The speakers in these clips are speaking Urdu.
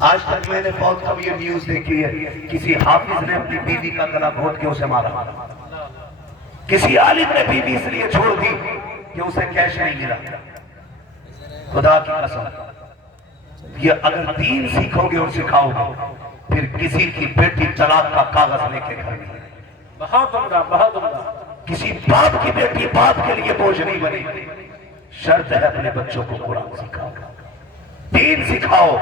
آج تک میں نے بہت کم یہ نیوز دیکھی ہے کسی حافظ نے اپنی بیوی کا گلا گھونٹ کے اسے مارا، کسی عالم نے بیوی اس لیے چھوڑ دی کہ اسے کیش نہیں ملا۔ خدا کی قسم، یہ اگر دین سیکھو گے اور سکھاؤ گے پھر کسی کی بیٹی طلاق کا کاغذ لے کے گھر نہیں، بہت عمدہ بہت عمدہ۔ کسی باپ کی بیٹی باپ کے لیے بوجھ نہیں بنے گی۔ شرط ہے اپنے بچوں کو قرآن سکھاؤ، دین سکھاؤ۔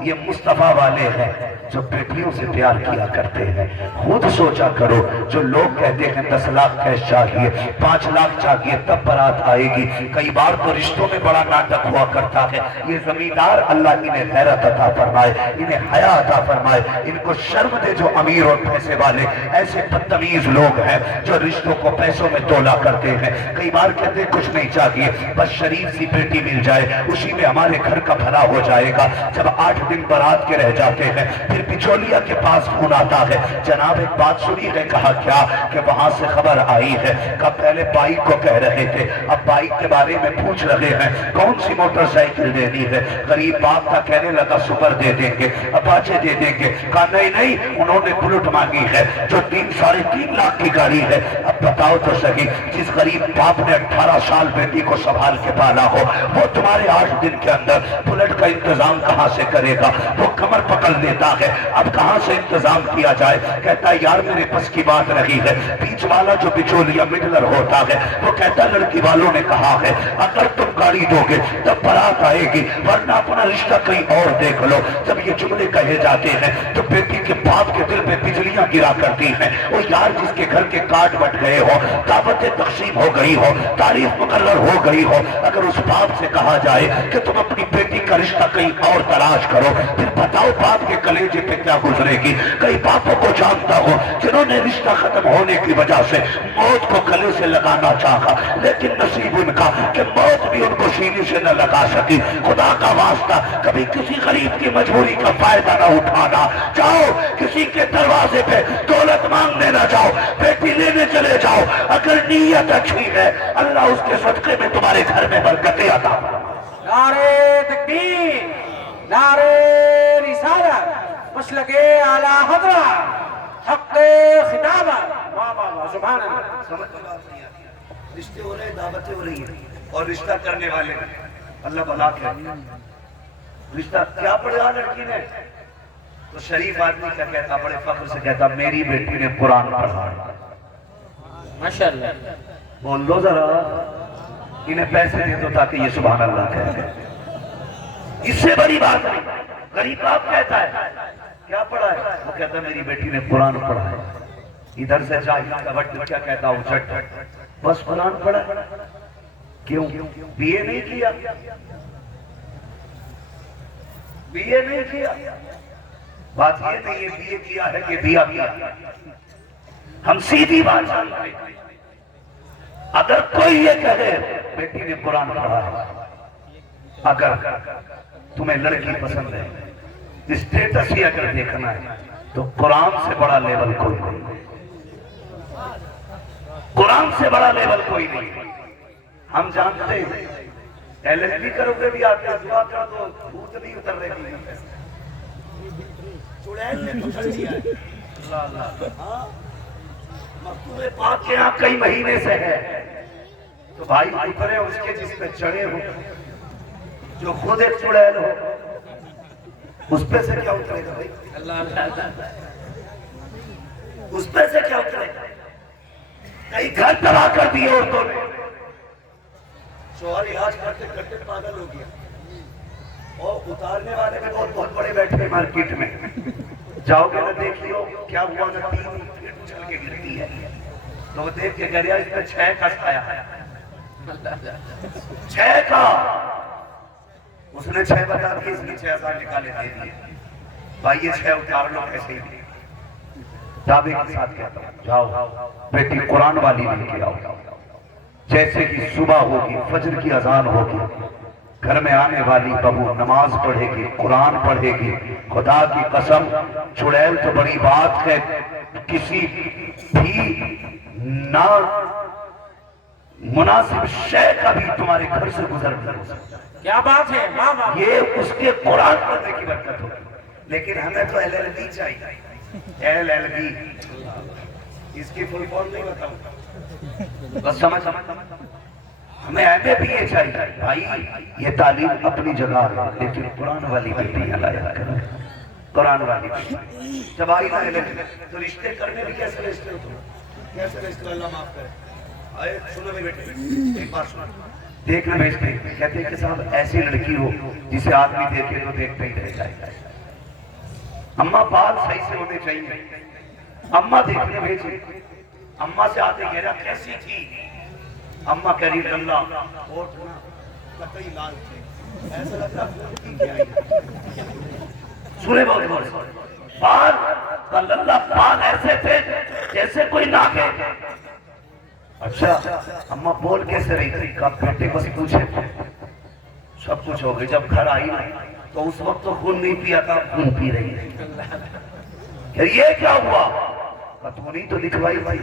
یہ مصطفیٰ والے ہیں جو بیٹیوں سے پیار کیا کرتے ہیں۔ خود سوچا کرو، جو لوگ کہتے ہیں 10 لاکھ کیش چاہیے، 5 لاکھ چاہیے تب برات آئے گی، کئی بار تو رشتوں میں بڑا ناٹک ہوا کرتا ہے۔ یہ زمیندار اللہ انہیں غیرت عطا فرمائے، انہیں حیا عطا فرمائے، ان کو شرم دے جو امیر اور پیسے والے ایسے بدتمیز لوگ ہیں جو رشتوں کو پیسوں میں تولا کرتے ہیں۔ کئی بار کہتے ہیں کچھ نہیں چاہیے، بس شریف سی بیٹی مل جائے، اسی میں ہمارے گھر کا بھلا ہو جائے گا۔ جب 8 دن برات کے رہ جاتے ہیں پھر بچولیا کے پاس فون آتا ہے، جناب ایک بات سنی ہے؟ کہا کیا؟ کہ وہاں سے خبر آئی ہے۔ کہا پہلے بائک کو کہہ رہے تھے، اب بائک کے بارے میں پوچھ رہے ہیں کون سی موٹر سائیکل دینی ہے۔ غریب باپ کا کہنے لگا سپر دے دیں گے، اپاچے دے دیں گے۔ کہا نہیں نہیں، انہوں نے بلٹ مانگی ہے جو 3.5 لاکھ کی گاڑی ہے۔ اب بتاؤ تو صحیح، جس غریب باپ نے 18 سال بیٹی کو سنبھال کے پالا ہو وہ تمہارے 8 دن کے اندر بلٹ کا انتظام کہاں سے کرے گا؟ وہ کمر پکڑ لیتا ہے، اب کہاں سے انتظام کیا جائے؟ کہتا ہے یار میرے بس کی بات نہیں ہے۔ بیچ والا جو بچولیا مڈلر ہوتا ہے وہ کہتا ہے لڑکی والوں نے کہا ہے اگر تم گاڑی دو گے تب برات آئے گی، ورنہ اپنا رشتہ کہیں اور دیکھ لو۔ جب یہ جملے کہے جاتے ہیں تو بیٹی کے باپ کے دل پہ بجلیاں گرا کرتی ہیں۔ وہ یار جس کے گھر کے کارڈ بٹ گئے ہو، دعوتیں تقسیم ہو گئی ہو، تاریخ مقرر ہو گئی ہو، اگر اس باپ سے کہا جائے کہ تم اپنی بیٹی کا رشتہ کہیں اور تلاش کرو، پھر بتاؤ باپ کے کلیجے پہ کیا گزرے گی؟ کئی باپوں کو جانتا ہو جنہوں نے رشتہ ختم ہونے کی وجہ سے موت کو گلے سے لگانا چاہا، لیکن نصیب ان کا کہ موت بھی ان کو سینے سے نہ لگا سکی۔ خدا کا واسطہ کبھی کسی غریب کی مجبوری کا فائدہ نہ اٹھانا۔ جاؤ کسی کے دروازے پہ دولت مانگنے نہ جاؤ، بیٹی لینے چلے جاؤ، اگر نیت اچھی ہے اللہ اس کے صدقے میں تمہارے گھر میں برکتیں عطا فرمائے۔ نعرے تکبیر، نعرے رسالت، مسلک اعلی حضرت، حق خطابت، واہ واہ واہ، سبحان اللہ۔ سمجھ میں بات نہیں آتی؟ رشتے ہو رہے ہیں، دعوتیں ہو رہی ہیں، اور رشتہ کرنے والے اللہ بلا کے رشتہ کیا پڑھا لڑکی نے؟ تو شریف آدمی کیا کہتا، بڑے فخر سے کہتا میری بیٹی نے قرآن پڑھا۔ ماشاءاللہ، بول دو ذرا، انہیں پیسے دے دو تاکہ یہ سبحان اللہ کہتے ہیں۔ اس سے بڑی بات نہیں۔ غریب باپ کہتا ہے کیا پڑھا ہے؟ وہ کہتا ہے میری بیٹی نے قرآن پڑھا ہے۔ ادھر سے جاہل کا وقت کیا کہتا ہوں جھٹ، بس قرآن پڑھا ہے۔ کیوں؟ بی اے نہیں کیا، بی اے نہیں کیا۔ بات یہ نہیں ہے بی اے کیا ہے کہ بیا کیا، ہم سیدھی بات جانتے ہیں۔ اگر کوئی یہ کہے بیٹی نے قرآن پڑھا ہے، اگر تمہیں لڑکی پسند ہے، اسٹیٹس ہی اگر دیکھنا ہے تو قرآن سے بڑا لیول کوئی نہیں، قرآن سے بڑا لیول کوئی نہیں۔ ہم جانتے ہیں ایل ایل بی کرو گے بھی آتے ہیں، دعا کر دو بھوت نہیں اتر رہی، چڑیل نے پکڑ لیا ہے۔ مکتوب پاک کے یہاں کئی مہینے سے ہے، تو بھائی اترے اس کے جس پہ چڑھے ہو، جو خود ایک چڑیل ہو اس پہ سے کیا اترے گا بھائی؟ اس پہ سے کیا اترے گا؟ کئی گھر تباہ کر دیے عورتوں نے، شوہر علاج کرتے کرتے پاگل ہو گیا، اور اتارنے والے میں بہت بہت بڑے بیٹھے ہیں مارکیٹ میں، جاؤ گے نہ دیکھیو کیا ہوا نہ 3 چل کے گرتی ہے، تو وہ دیکھ کے گریا اس پہ 6 کا سایا ہے، 6 کا، اس نے 6 بتا دی، اس نے 6,000 نکالے دے دیے، بھائی یہ 6 اتار لو کیسے ہی دعوے کے ساتھ کہتا ہوں جاؤ بیٹی قرآن والی لے کے آؤ، جیسے ہی صبح ہوگی فجر کی اذان ہوگی گھر میں آنے والی بہو نماز پڑھے گی، قرآن پڑھے گی۔ خدا کی قسم چڑیل تو بڑی بات ہے، کسی بھی نا مناسب شے کا بھی تمہارے گھر سے گزر نہیں ہو سکتا۔ کیا بات ہے، ماں باپ، یہ اس کے قرآن پڑھنے کی برکت ہوگی۔ لیکن ہمیں تو LLB چاہیے. LLB اس کی فل فارم نہیں بتاؤں بس سمجھ. ہمیں MA BA چاہیے. بھائی یہ تعلیم اپنی جگہ ہے لیکن قرآن والی بیٹیاں لایا کریں. قرآن والی بیٹی جب آئی نا LLB تو رشتے کرنے بھی کیسے رشتے ہو؟ کیسے رشتے؟ اللہ معاف کرے. آئے سنو میں بیٹے ایک بات سنا. دیکھنا بھیجتے کہتے ہیں کہ صاحب ایسی لڑکی ہو جسے آدمی دیکھے تو دیکھتے ہی رہ جائے. اماں بال صحیح سے ہونے چاہیے. اماں دیکھنے بھیجے. اماں سے آتے کہہ رہا کیسی تھی؟ اماں کہہ رہی اللہ اور قطعی لال تھے ایسا لگتا ہے کیا ہے. سنے بہت بہت بال اللہ بال ایسے تھے جیسے کوئی ناگے. اچھا اماں بول کیسے رہی تھی؟ کہا بیٹے بس پوچھے سب کچھ ہو گئی. جب گھر آئی تو اس وقت تو خون نہیں پیا تھا خون پی رہی ہے. یہ کیا ہوا؟ کہا تو نہیں تو دکھوائی بھائی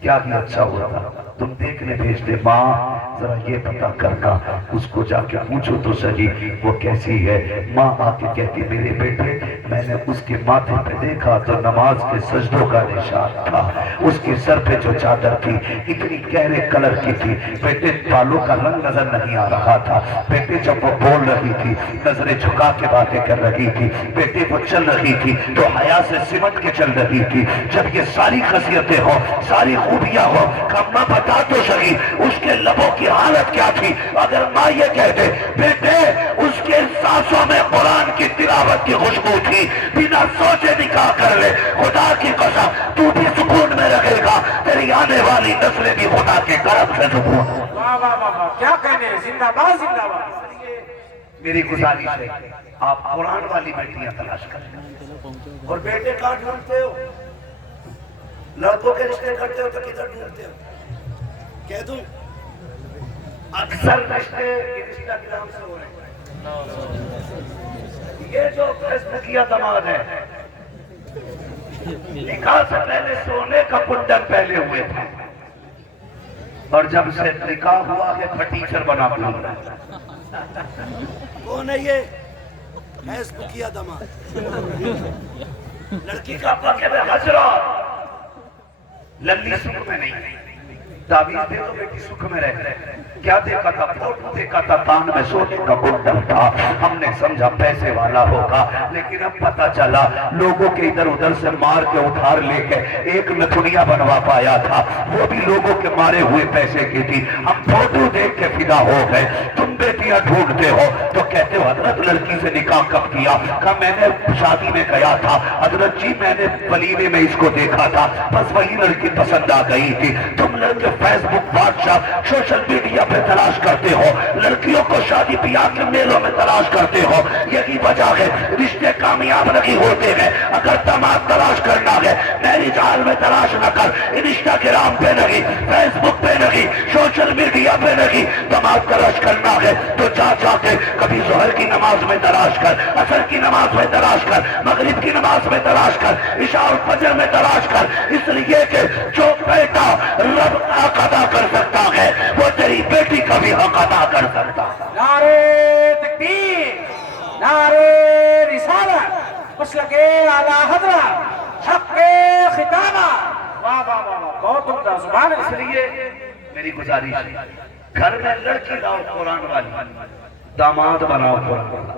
کیا اچھا ہوا تھا. تم دیکھنے بھیجتے ماں ذرا یہ پتا کرنا اس کو جا کے پوچھو تو صحیح وہ کیسی ہے. ماں آ کے کہتی میرے بیٹے میں نے اس کے ماتھے پہ دیکھا تو نماز کے سجدوں کا نشان تھا. اس کے سر پہ جو چادر تھی اتنی گہرے کلر کی تھی. بیٹے بالوں کا رنگ نظر نہیں آ رہا تھا. بیٹے جب وہ بول رہی تھی نظریں جھکا کے باتیں کر رہی تھی. بیٹے وہ چل رہی تھی تو حیا سے سمٹ کے چل رہی تھی. جب یہ ساری خصیتیں ہو ساری خوبیاں ہو کماں بتا تو صحیح اس کے لبوں کی حالت کیا تھی؟ اگر ماں یہ کہتے بیٹے اس کے سانسوں میں قرآن کی تلاوت کی خوشبو تھی بنا سوچے نکاح کر لے. خدا کی قسم تو بھی سکون میں رہے گا تیری آنے والی نسلیں بھی خدا کے کرم سے سکون. واہ واہ واہ واہ کیا کہنے. زندہ باد زندہ باد. میری گزارش ہے آپ قرآن والی بیٹیاں تلاش کریں. اور بیٹے کہاں ڈھونڈتے ہو؟ لڑکوں کے رشتے کرتے ہو تو کدھر ڈھونڈتے ہو؟ کہہ دوں اکثر رشتے انسٹاگرام سے ہو رہے ہیں. یہ جو فیس بکیا دماغ ہے نکاح سے پہلے سونے کا کنڈم پہلے ہوئے تھے اور جب سے نکاح ہوا ہے پھٹیچر بنا بنا رہا ہے. کون ہے یہ فیس بکیا دماغ؟ لڑکی کا پکے میں حجرہ للی سکھ میں نہیں. تعویذ دے تو بیٹی سکھ میں رہ گئے. کیا دیکھا تھا؟ فوٹو دیکھا تھا کان میں سونے کا کنڈم تھا. ہم نے سمجھا پیسے والا ہوگا لیکن اب پتا چلا لوگوں کے ادھر ادھر سے مار کے ادھار لے کے ایک نتھنیا بنوا پایا تھا وہ بھی لوگوں کے مارے ہوئے پیسے کی تھی. ہم فوٹو دیکھ کے فدا ہو گئے. تم بیٹیاں ڈھونڈتے ہو تو کہتے ہو حضرت لڑکی سے نکاح کب کیا؟ کہا میں نے شادی میں گیا تھا حضرت جی میں نے ولیمے میں اس کو دیکھا تھا بس وہی لڑکی پسند آ گئی تھی. تم لڑکے فیس بک واٹس ایپ سوشل میڈیا پہ تلاش کرتے ہو لڑکیوں کو شادی بیاہ کے میلوں میں تلاش کرتے ہو. یہی وجہ ہے رشتے کامیاب نہیں ہوتے ہیں. اگر داماد تلاش کرنا ہے میرج ہال میں تلاش نہ کر. انسٹاگرام پہ نہیں فیس بک پہ نہیں سوشل میڈیا پہ نہیں. داماد تلاش کرنا ہے تو جا کے کبھی ظہر کی نماز میں تلاش کر عصر کی نماز میں تلاش کر مغرب کی نماز میں تلاش کر عشاء اور فجر میں تلاش کر. اس لیے کہ جو بیٹا رب حق ادا کر سکتا ہے وہ تیری بیٹی کا بھی حق ادا کر سکتا ہے. نعرے تکبیر نعرے رسالت مسلک اعلی حضرت حق خطابہ. واہ واہ واہ واہ بہت عمدہ سبحان اللہ. اس لیے میری گزارش ہے گھر میں لڑکی لاؤ قرآن والی داماد بناؤ قرآن والا.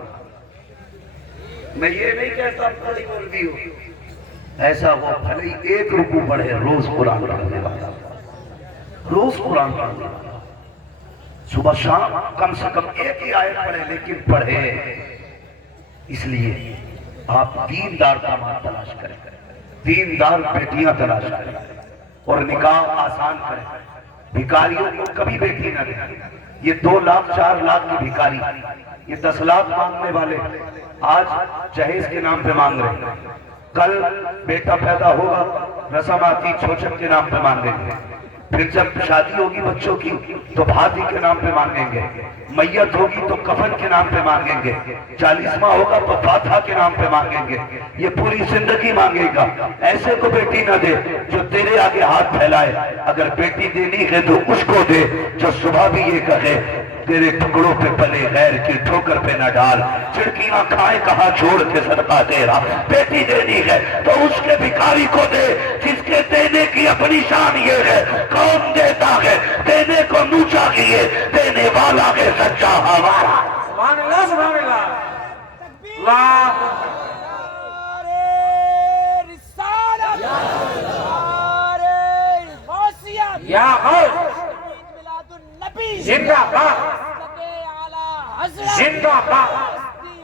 میں یہ نہیں کہتا بڑی مولوی ہو ایسا وہ بھلے ہی ایک رکوع پڑھے روز قرآن پڑھنے والا روز قرآن پڑھنے والا صبح شام کم سے کم ایک ہی آیت پڑھے لیکن پڑھے. اس لیے آپ دیندار داماد تلاش کریں دیندار بیٹیاں تلاش کریں اور نکاح آسان کریں. بھکاریوں کو کبھی بیٹی نہ دیں. یہ 2 لاکھ 4 لاکھ کی بھکاری یہ 10 لاکھ مانگنے والے آج جہیز کے نام پہ مانگ رہے ہیں. کل بیٹا پیدا ہوگا رسماتی چھوچن کے نام پہ مانگیں گے. پھر جب شادی ہوگی بچوں کی تو بھاتی کے نام پہ مانگیں گے. میت ہوگی تو کفن کے نام پہ مانگیں گے. 40واں ہوگا تو فاتحہ کے نام پہ مانگیں گے. یہ پوری زندگی مانگے گا. ایسے کو بیٹی نہ دے جو تیرے آگے ہاتھ پھیلائے. اگر بیٹی دینی ہے تو اس کو دے جو صبح بھی یہ کہے تیرے ٹکڑوں پہ پلے غیر کی ٹھوکر پہ نہ ڈال چڑکیاں کھائے کہاں چھوڑ کے صدقہ تیرا بیٹی دینی ہے تو اس کے بھکاری کو دے جس کے دینے کی اپنی شان یہ ہے کون دیتا ہے دینے کو نوچا کیے دینے والا ہے سچا ہمارا سبحان اللہ سبحان اللہ اللہ یا غوث زندہ باد زندہ باد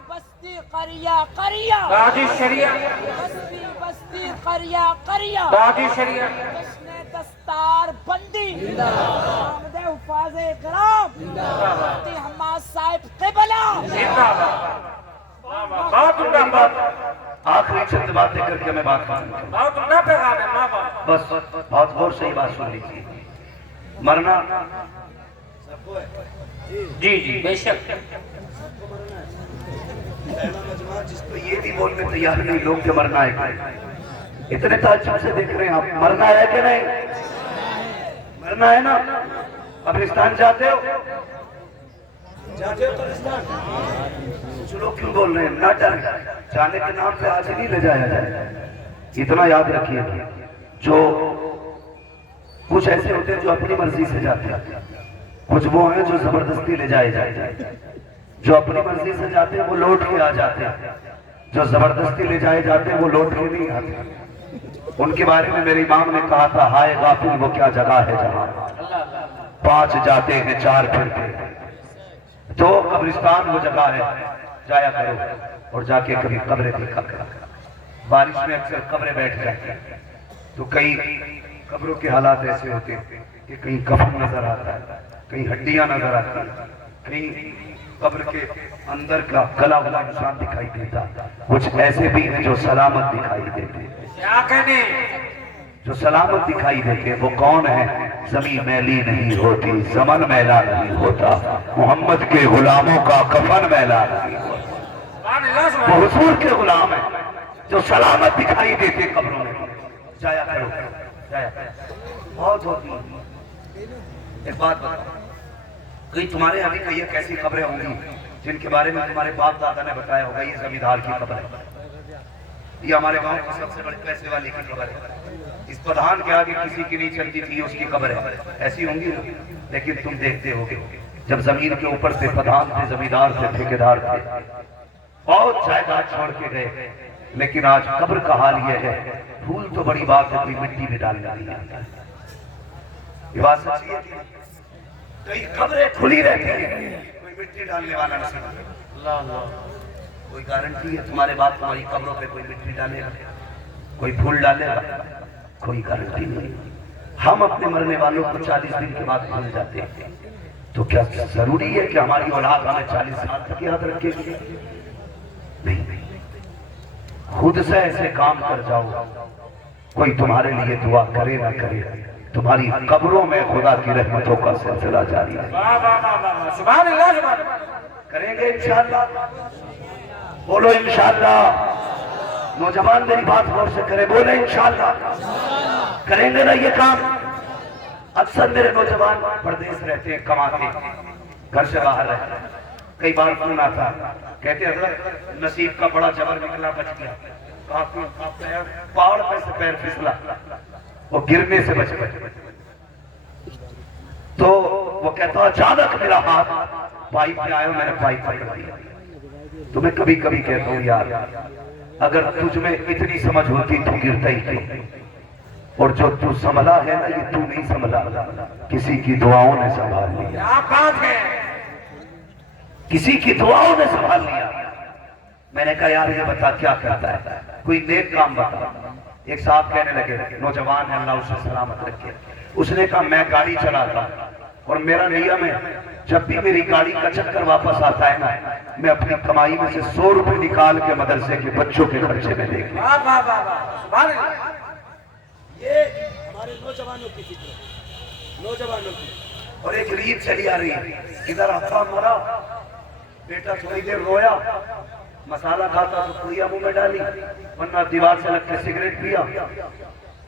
بستی قریہ قریہ دادی شریعہ بستی بستی قریہ قریہ دادی شریعہ جشن دستار بندی آمد حفاظ کرام مفتی حماد صاحب قبلہ زندہ باد بہت عمدہ بات آخری چند باتیں کر کے میں بات کروں بہت عمدہ پیغام ہے ماں باپ بس بہت غور سے ہی بات سن لیجیے مرنا جی جی بے شک جس پہ یہ بھی بولنے تیار نہیں لوگ کہ مرنا ہے اتنے تعجب سے دیکھ رہے ہیں آپ مرنا ہے کہ نہیں مرنا ہے نا قبرستان جاتے ہو کچھ لوگ کیوں بول رہے ہیں نہ ڈر جانے کے نام پہ آج نہیں لے جایا جائے اتنا یاد رکھیے جو کچھ ایسے ہوتے ہیں جو اپنی مرضی سے جاتے ہیں کچھ وہ ہیں جو زبردستی لے جائے جاتے جو اپنی مرضی سے جاتے ہیں وہ لوٹ کے آ جاتے ہیں جو زبردستی لے جائے جاتے ہیں وہ لوٹ کے نہیں آتے ان کے بارے میں میرے امام نے کہا تھا ہائے غافل وہ کیا جگہ ہے جہاں 5 جاتے ہیں 4 پھرتے ہیں تو قبرستان وہ جگہ ہے جایا کرو اور جا کے کبھی قبریں دیکھا کرو بارش میں اکثر قبریں بیٹھ جاتی ہیں تو کئی قبروں کے حالات ایسے ہوتے ہیں کہ کہیں کفن نظر آتا ہے کہیں ہڈیاں نظر آتی ہیں کہیں قبر کے اندر کا گلا ہوا انسان دکھائی دیتا کچھ ایسے بھی ہیں جو سلامت دکھائی دیتے کیا کہنے جو سلامت دکھائی دیتے وہ کون ہے زمین میلی نہیں ہوتی زمن میلا نہیں ہوتا محمد کے غلاموں کا کفن میلا نہیں ہوتا وہ حضور کے غلام ہیں جو سلامت دکھائی دیتے قبروں میں جایا کرو جایا بہت ہوتی ایک بات بتاؤ کہیں تمہارے ابھی کئی ایسی قبریں ہوں گی جن کے بارے میں تمہارے باپ دادا نے بتایا ہوگا یہ زمیندار کی قبر ہے یہ ہمارے گاؤں کی سب سے بڑی پیسے والی کی قبر ہے اس پردھان کے آگے کسی کی نہیں چلتی تھی اس کی قبر ہے ایسی ہوں گی لیکن تم دیکھتے ہوگے جب زمین کے اوپر سے پردھان تھے زمیندار تھے ٹھیکیدار تھے بہت جائیداد چھوڑ کے گئے لیکن آج قبر کا حال یہ ہے پھول تو بڑی بات ہے کوئی مٹی میں ڈالنے نہیں آتا یہ بات سچی ہے کئی قبریں کھلی رہتی ہیں کوئی مٹی ڈالنے والا نہیں کوئی گارنٹی ہے تمہارے باپ تمہاری قبروں پہ کوئی مٹی ڈالے گا کوئی پھول ڈالے گا کوئی گارنٹی نہیں ہم اپنے مرنے والوں کو 40 دن کے بعد بھول جاتے ہیں تو کیا ضروری ہے کہ ہماری اولاد ہمیں 40 سال تک یاد رکھے گی نہیں خود سے ایسے کام کر جاؤ کوئی تمہارے لیے دعا کرے نہ کرے تمہاری قبروں میں خدا کی رحمتوں کا سلسلہ جاری ہے سبحان اللہ سبحان اللہ کریں گے انشاءاللہ بولو انشاءاللہ نوجوان میری بات غور سے کرے بولے انشاءاللہ کریں گے نا یہ کام اکثر میرے نوجوان پردیس رہتے ہیں کماتے گھر سے باہر رہتے ہیں کئی بار فون آتا کہتے حضرت نصیب کا بڑا جبر نکلا بچ گیا پہاڑ پہ سے پیر پھسلا وہ گرنے سے بچ گئے تو وہ کہتا اچانک میرا ہاتھ پائپ پہ آیا میں نے پائپ پکڑ دیا تو میں کبھی کبھی کہتا ہوں یار اگر تجھ میں اتنی سمجھ ہوتی تو گرتا ہی کیوں اور جو تو سنبھلا ہے نا یہ تو نہیں سنبھلا کسی کی دعاؤں نے سنبھال لیا کسی کی دعاؤں نے سنبھال لیا میں نے کہا یار یہ بتا کیا کرتا ہے کوئی نیک کام بتا ایک صاحب کہنے لگے نوجوان ہے اللہ اسے سلامت رکھے اس نے کہا میں گاڑی چلاتا اور میرا نیم ہے جب بھی میری گاڑی کا چکر واپس آتا ہے نا میں اپنی کمائی میں سے 100 روپے نکال کے مدرسے کے بچوں کے خرچے میں دے گا یہ ہمارے نوجوانوں کی فکر نوجوانوں کی اور ایک ریت چلی آ رہی ہے ادھر ہفتہ مرا بیٹا تھوڑی دیر رویا مسالہ کھاتا تو پوریا منہ میں ڈالی ورنہ دیوار سے لگ کے سگریٹ پیا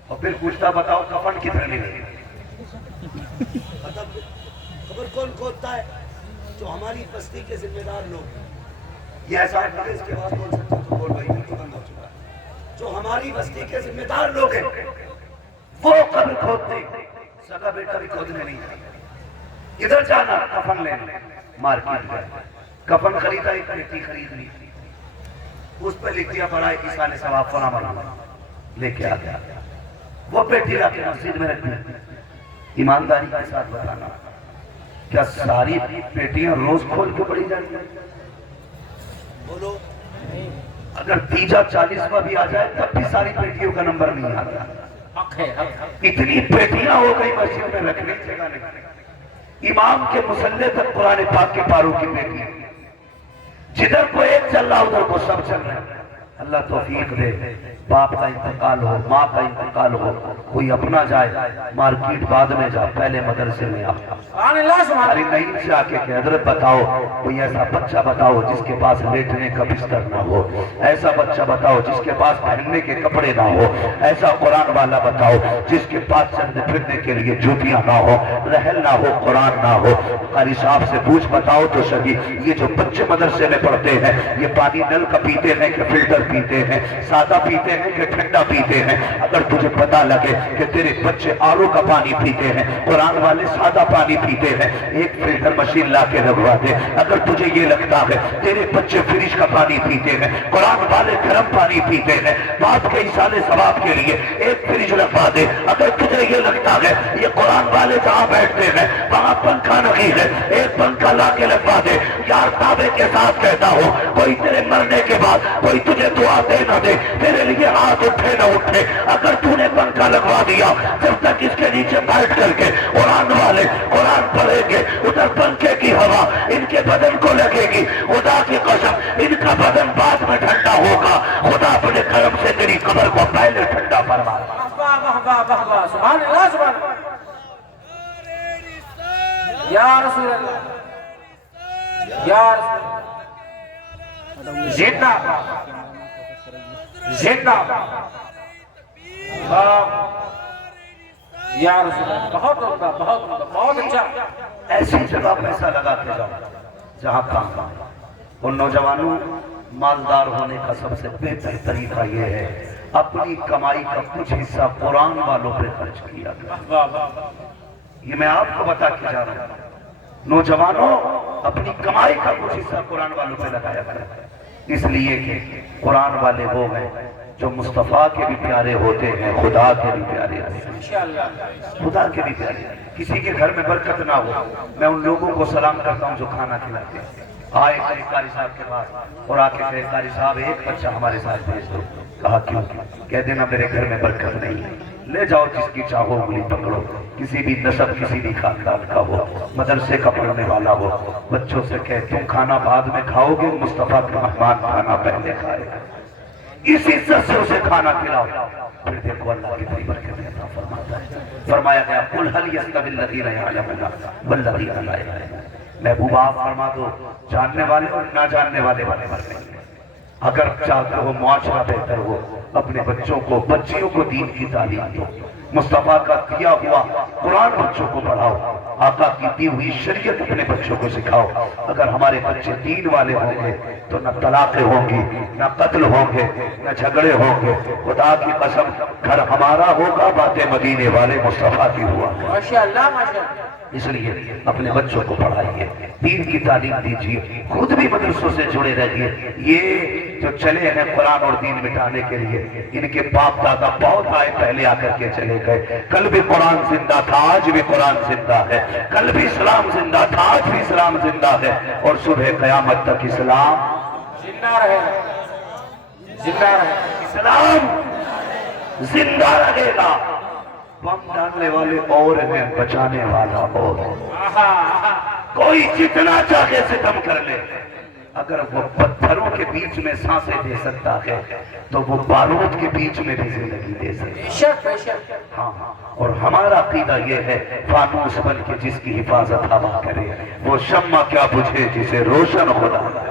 اور پھر پوچھتا بتاؤ کفن کدھر نہیں خبر کون کھودتا ہے جو ہماری بستی کے ذمہ دار لوگ ہیں، یہ ایسا ہے اس کے بعد بول سکتے تو بول بھائی تو بند ہو چکا ہے، جو ہماری بستی کے ذمہ دار لوگ ہیں وہ قبر کھودتے ہیں، سگا بیٹا بھی کھودنے نہیں جائے، ادھر جانا کفن لینا، مارکیٹ گئے کفن خریدا، ایک پیٹی خرید لی، اس پہ لکھ دیا بڑا ایک سال ثواب فلاں مرنا لے کے آ گیا، وہ پیٹی لا کے مسجد میں رکھ دی۔ ایمانداری کے ساتھ بتانا کیا ساری پیٹیاں روز کھول کے پڑی جاتی ہیں؟ بولو، اگر تیجا 40واں بھی آ جائے تب بھی ساری پیٹیوں کا نمبر نہیں آتا۔ اتنی پیٹیاں ہو گئی مسجد میں رکھنے کی جگہ نہیں، امام کے مصلی تک قرآن پاک کے پاروں کی پیٹی، جدھر کو ایک چل رہا ادھر کو سب چل رہے ہیں۔ اللہ توفیق دے، باپ کا انتقال ہو، ماں کا انتقال ہو، کوئی اپنا جائے مارکیٹ بعد میں جا، پہلے مدرسے میں آ، ہماری نعیم سے آ کے کہ حضرت بتاؤ کوئی ایسا بچہ بتاؤ جس کے پاس لیٹنے کا بستر نہ ہو، ایسا بچہ بتاؤ جس کے پاس پہننے کے کپڑے نہ ہو، ایسا قرآن والا بتاؤ جس کے پاس چلنے پھرنے کے لیے جوتیاں نہ ہو، رحل نہ ہو، قرآن نہ ہو۔ قاری صاحب سے پوچھ بتاؤ تو صحیح، یہ جو بچے مدرسے میں پڑھتے ہیں یہ پانی نل کا پیتے ہیں کہ فلٹر پیتے ہیں، سادہ پیتے ہیں کہ ٹھنڈا پیتے ہیں؟ اگر تجھے پتا لگے کہ تیرے بچے آرو کا پانی پیتے ہیں، قرآن والے سادہ پانی پیتے ہیں، ایک فلٹر مشین لا کے لگوا دے۔ اگر تجھے یہ لگتا ہے تیرے بچے فریج کا پانی پیتے ہیں، قرآن والے گرم پانی پیتے ہیں، باپ کے ایصال ثواب کے لیے ایک فریج لگوا دے۔ اگر تجھے یہ لگتا ہے یہ قرآن والے جہاں بیٹھتے ہیں وہاں پنکھا نہیں ہے، ایک پنکھا لا کے لگوا دے۔ یار دعوے کے ساتھ کہتا ہوں، کوئی تیرے مرنے کے بعد کوئی تجھے دعا دے نہ دے، تیرے لیے ہاتھ اٹھے نہ اٹھے، اگر تو نے پنکھا لگوا دیا جب تک اس کے نیچے بیٹھ کر کے قرآن والے قرآن پڑھیں گے، ادھر پنکھے کی ہوا ان کے بدن کو لگے گی، خدا کی قسم ان کا بدن بعد میں ٹھنڈا ہوگا۔ خدا اپنے کرم سے تیری قبر کو پہلے ٹھنڈا فرما۔ سبحان اللہ، سبحان اللہ، یا رسول اللہ، یا رسول اللہ، زندہ زندہ یا رسول اللہ، بہت عمدہ، بہت عمدہ، بہت اچھا۔ ایسی جگہ پیسہ لگا کے جاؤ جہاں کام۔ ان نوجوانوں، مالدار ہونے کا سب سے بہتر طریقہ یہ ہے اپنی کمائی کا کچھ حصہ قرآن والوں پہ خرچ کیا گیا۔ یہ میں آپ کو بتا کے جا رہا ہوں، نوجوانوں اپنی کمائی کا کچھ حصہ قرآن والوں پہ لگایا گیا، اس لیے کہ قرآن والے وہ ہیں جو مصطفیٰ کے بھی پیارے ہوتے ہیں، خدا کے بھی پیارے ہوتے ہیں، خدا کے بھی پیارے۔ کسی کے گھر میں برکت نہ ہو، میں ان لوگوں کو سلام کرتا ہوں جو کھانا کھلاتے ہیں۔ آئے قاری صاحب کے پاس اور آ کے کہے قاری صاحب ایک بچہ ہمارے ساتھ بھیج دو۔ کہا کیوں؟ کہہ دینا میرے گھر میں برکت نہیں ہے، لے جاؤ جس کی چاہو انگلی پکڑو، کسی بھی نسب کسی بھی خاندان کا ہو، مدرسے کا پڑھنے والا ہو، بچوں سے کہے تم کھانا بعد میں کھاؤ گے، مصطفیٰ کا مہمان کھانا پہلے کھائے گا، اس عزت سے اسے کھانا کھلاؤ۔ پھر دیکھو اللہ کی بڑی برکت عطا فرماتا ہے۔ فرمایا گیا قل هل يستوي الذين يعلمون والذين لا يعلمون۔ محبوب آپ فرما دو جاننے والے اور نہ جاننے والے برابر نہیں۔ اگر چاہتے ہو معاشرہ بہتر ہو، اپنے بچوں کو بچیوں کو دین کی تعلیم دو، مصطفیٰ کا دیا ہوا قرآن بچوں کو پڑھاؤ، آقا کی دی ہوئی شریعت اپنے بچوں کو سکھاؤ۔ اگر ہمارے بچے دین والے ہوں گے تو نہ طلاقیں ہوں گی، نہ قتل ہوں گے، نہ جھگڑے ہوں گے۔ خدا کی قسم گھر ہمارا ہوگا، باتیں مدینے والے مصطفیٰ کی ہوا۔ ماشاءاللہ، ماشاءاللہ۔ اس لیے اپنے بچوں کو پڑھائیے، دین کی تعلیم دیجیے، خود بھی مدرسوں سے جڑے رہیے۔ یہ جو چلے ہیں قرآن اور دین مٹانے کے لیے، ان کے باپ دادا بہت آئے پہلے آ کر کے چلے گئے۔ کل بھی قرآن زندہ تھا، آج بھی قرآن زندہ ہے، کل بھی اسلام زندہ تھا، آج بھی اسلام زندہ ہے، اور صبح قیامت تک اسلام زندہ رہے گا، زندہ رہے گا، اسلام زندہ رہے گا۔ بم ڈالنے والے اور ہیں، بچانے والا اور ہے۔ کوئی جتنا چاہے ستم کر لے، اگر وہ پتھروں کے کے بیچ میں سانسیں دے سکتا ہے تو وہ بارود کے بیچ میں بھی زندگی دے سکتا ہے۔ ہاں اور ہمارا عقیدہ یہ ہے فانوس بن کے جس کی حفاظت ہوا کرے وہ شمع کیا بجھے جسے روشن خدا کرے۔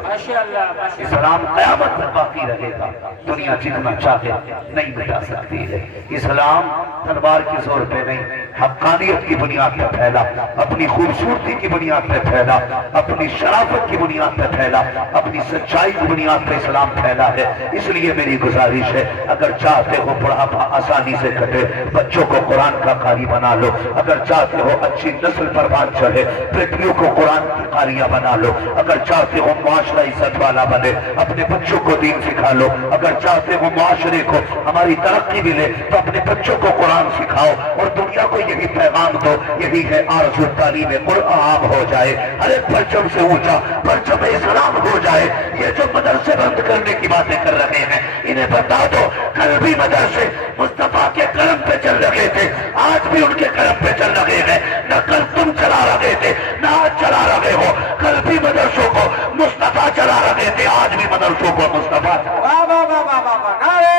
اسلام قیامت تک باقی رہے گا، دنیا جتنا چاہے نہیں مٹا سکتی ہے۔ اسلام تلوار کے زور پہ نہیں، حقانیت کی بنیاد پہ پھیلا، اپنی خوبصورتی کی بنیاد پہ پھیلا، اپنی شرافت کی بنیاد پہ پھیلا، اپنی سچائی کی بنیاد پہ اسلام پھیلا ہے۔ اس لیے میری گزارش ہے اگر چاہتے ہو بڑھاپا آسانی سے کٹے بچوں کو قرآن کا قاری بنا لو، اگر چاہتے ہو اچھی نسل پروان چڑھے بیٹیوں کو قرآن کی قاریاں بنا لو، اگر چاہتے ہو معاشرہ عزت والا بنے اپنے بچوں کو دین سکھا لو، اگر چاہتے ہو معاشرے کو ہماری ترقی ملے تو اپنے بچوں کو قرآن سکھاؤ اور دنیا کو یہی پیغام دو، یہی ہے آرزو تعلیم قرآن عام ہو جائے، ہر ایک پرچم سے اونچا پرچم اسلام ہو جائے۔ یہ جو مدرسے بند کرنے کی باتیں کر رہے ہیں انہیں بتا دو کل بھی مدرسے مصطفیٰ کے قلم پہ چل رہے تھے، آج بھی ان کے قلم پہ چل رہے ہیں، نہ کل تم چلا رہے تھے نہ آج چلا رہے ہو، کل بھی مدرسوں کو مصطفیٰ چلا رہے تھے، آج بھی مدرسوں کو مصطفیٰ واہ واہ واہ واہ واہ واہ، نعرہ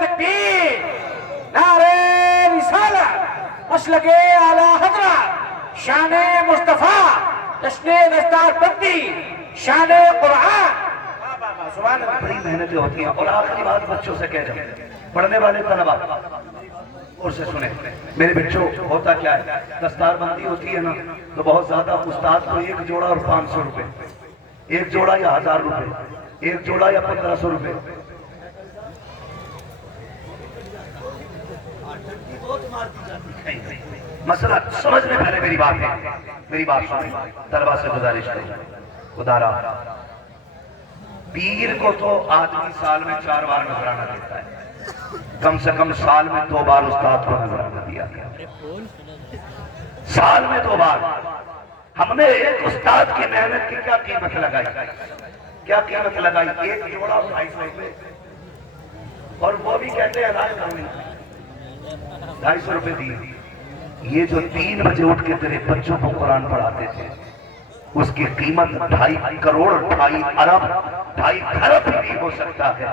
تکبیر، نعرہ رسالت، مسلک اعلیٰ حضرت، شان مصطفیٰ، جشن دستار بندی، شان قرآن۔ سبحان اللہ۔ بڑی محنتیں ہوتی ہیں۔ اور آخری بات بچوں سے کہہ رہے ہیں، پڑھنے والے طلباء اور سے سنیں، میرے بچوں ہوتا کیا ہے دستار بندی ہوتی ہے نا تو بہت زیادہ استاد کو ایک جوڑا اور 500 روپے، ایک جوڑا یا 1000 روپے، ایک جوڑا یا 1500 روپے، مسئلہ سمجھنے پہلے میری بات ہے، میری بات سنیں، طلباء سے گزارش کریں، خدا را پیر کو تو آدمی سال میں 4 بار نذرانہ دیتا ہے، کم سے کم سال میں 2 بار استاد کو نذرانہ دیا گیا، سال میں 2 بار۔ ہم نے ایک استاد کی محنت کی کیا قیمت لگائی، کیا قیمت لگائی؟ ایک جوڑا 250 روپے، اور وہ بھی کہتے ہیں 250 روپے دیے۔ یہ جو 3 بجے اٹھ کے تیرے بچوں کو قرآن پڑھاتے تھے اس کی قیمت 2.5 کروڑ 2.5 ارب 2.5 کھرب بھی نہیں ہو سکتا ہے،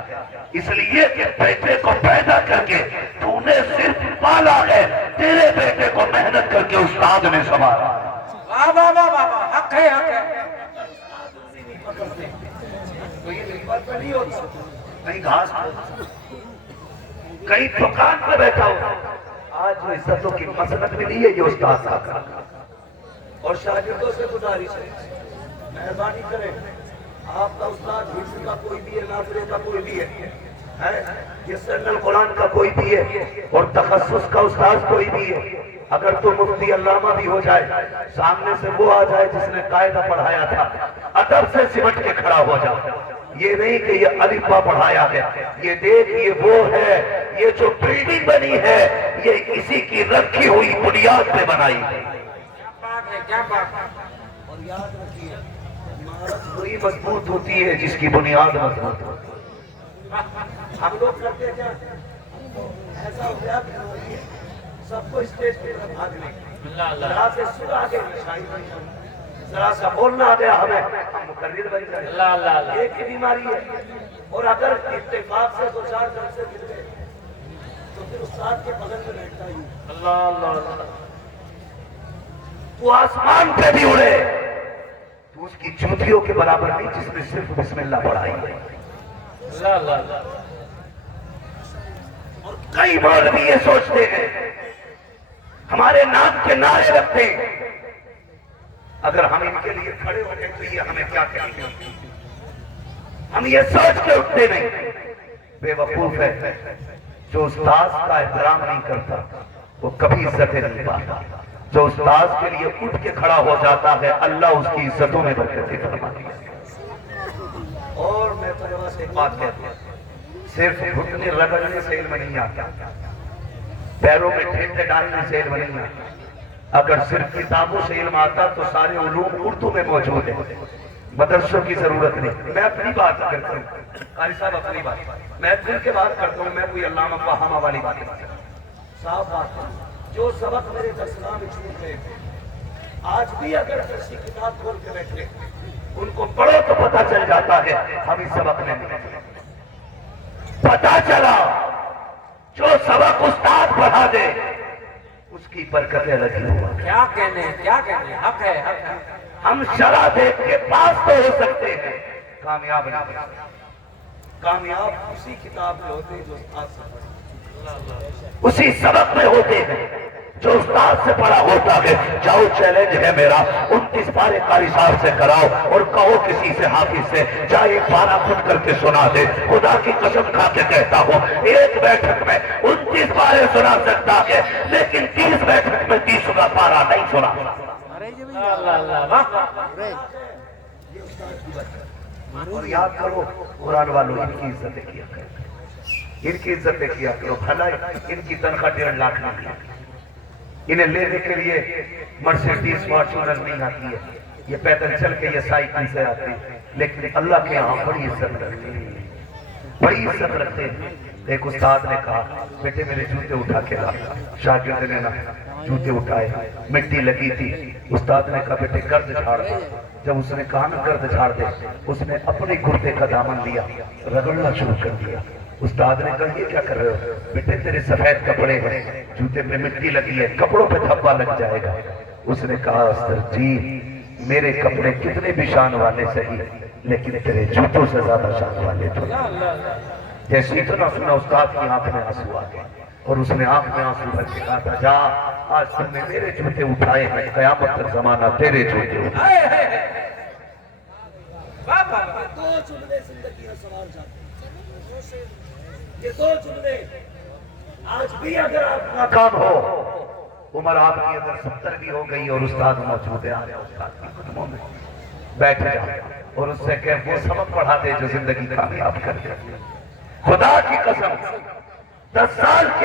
اس لیے کہ بیٹے کو پیدا کر کے تو نے صرف پالا ہے، تیرے بیٹے کو محنت کر کے استاد نے سنبھالا۔ واہ واہ واہ واہ واہ، حق ہے حق ہے۔ تو یہ نسبت پہ نہیں ہوتا، کہیں گھاس کہیں دکان پہ بیٹھا ہو، آج جو عزتوں کی مسنت ملی ہے یہ استاد کا۔ اور شاگردوں سے گزارش ہے مہربانی کریں، آپ کا استاد حفظ کا کوئی بھی ہے، ناظرے کا کوئی بھی ہے، یہ سن القرآن کا کوئی بھی ہے اور تخصص کا استاد کوئی بھی ہے، اگر تو مفتی علامہ بھی ہو جائے سامنے سے وہ آ جائے جس نے قاعدہ پڑھایا تھا، ادب سے سمٹ کے کھڑا ہو جائے، یہ نہیں کہ یہ الف با پڑھایا ہے، یہ دیکھ یہ وہ ہے، یہ جو بلڈنگ بنی ہے یہ اسی کی رکھی ہوئی بنیاد پہ بنائی ہے۔ کیا بات ہے۔ اور یاد رکھیے عمارت وہی مضبوط ہوتی ہے جس کی بنیاد مضبوط ہوتی ہے۔ ہم لوگ کرتے کیا ایسا ہو گیا کہ سب کو اسٹیج پہ بھاگنے، ذرا سے سر آگے ذرا سا بولنا آ گیا ہمیں ہم مقرر بن جائے، ایک ہی بیماری ہے۔ اور اگر اتفاق سے 2-4 جلسے مل گئے تو پھر استاد کے بغل میں بیٹھتا ہی اللہ اللہ، تو آسمان پہ بھی اڑے تو اس کی جوتیوں کے برابر نہیں جس نے صرف بسم اللہ پڑھائی ہے۔ اور کئی مولوی یہ سوچتے ہیں ہمارے نام کے نعرے رکھتے ہیں، اگر ہم ان کے لیے کھڑے ہو گئے تو یہ ہمیں کیا کہیں گے، ہم یہ سوچ کے اٹھتے نہیں۔ بے وقوف ہے جو استاد کا احترام نہیں کرتا وہ کبھی عزتیں نہیں پاتا، جو استاد کے لیے اٹھ کے کھڑا ہو جاتا ہے اللہ اس کی عزتوں میں برکتیں فرماتی ہے۔ اور میں طلباء سے ایک بات کہتا ہوں، صرف گھٹنے رگڑنے سے علم نہیں آتا، پیروں میں ٹھیکے ڈالنے سے علم نہیں آتا، اگر صرف کتابوں سے علم آتا تو سارے علوم اردو میں موجود ہیں، مدرسوں کی ضرورت نہیں۔ میں اپنی بات کرتا ہوں، قاری صاحب اپنی بات، میں دل کے بات کرتا ہوں، میں کوئی علامہ فہامہ والی بات کرتا ہوں، صاف بات ہے۔ جو سبق میرے درسگاہ میں چھوٹ گئے تھے آج بھی اگر کسی کتاب کھول کے بیٹھے ان کو پڑھو تو پتا چل جاتا ہے ہم اس سبق میں نہیں پتا چلا جو سبق استاد پڑھا دے اس کی برکتیں الگ ہی ہوا کیا کہنے حق ہے ہم شرح دیکھ کے پاس تو ہو سکتے ہیں کامیاب نہیں کامیاب اسی کتاب میں ہوتے ہیں جو استاد سے پڑھا اسی سبق میں ہوتے ہیں جو استاد سے پڑھا ہوتا ہے جاؤ چیلنج ہے میرا 29 پارے قاری صاحب سے کراؤ اور کہو کسی سے حافظ سے جائے ایک پارا خود کر کے سنا دے خدا کی قسم کھا کے کہتا ہوں ایک بیٹھک میں 29 پارے سنا سکتا ہے لیکن 30 بیٹھک میں 30 کا پارا نہیں سنا اور یاد کرو قرآن والوں ان کی عزتیں کیا کرو ان کی عزتیں کیا کرو بھلا ان کی تنخواہ 1.5 لاکھ نہیں انہیں لینے کے لیے مرسیڈیز فارچونر نہیں آتی ہے یہ پیدل چل کے یہ سائیکل سے آتے ہیں لیکن اللہ کے ہاں بڑی عزت رکھتے ہیں بڑی عزت رکھتے ہیں ایک استاد نے کہا بیٹے میرے جوتے اٹھا کے لا شاگرد نے نا جوتے اٹھائے مٹی لگی تھی استاد نے کہا بیٹے گرد جھاڑ دے جب اس نے کہا نا گرد جھاڑ دے اس نے اپنے کرتے کا دامن لیا رگڑنا شروع کر دیا استاد نے کہا یہ کیا کر رہے ہو بیٹے تیرے سفید کپڑے ہیں جوتے میں مٹی لگی ہے کپڑوں پہ دھبا لگ جائے گا اس نے کہا استر جی میرے کپڑے کتنے بھی شان والے صحیح لیکن تیرے جوتوں سے زیادہ شان والے تھے جیسے اتنا سنا استاد کی آنکھ میں آنسو آ گئے اور اس نے آنکھ میں آنسو بھر کے کہا تھا جا آج تم نے میرے جوتے اٹھائے ہیں قیامت تک زمانہ تیرے جوتے اٹھائے دو جملے زندگی میں سوال جاتے یہ 2 جملے آج بھی اگر آپ ناکام ہو عمر آپ کی اگر 70 بھی ہو گئی اور استاد موجود ہے آ رہے استاد کی قدموں میں بیٹھ جا اور اس سے کہ وہ سبق پڑھا دے جو زندگی کامیاب کر دے خدا کی قسم 10 سال کے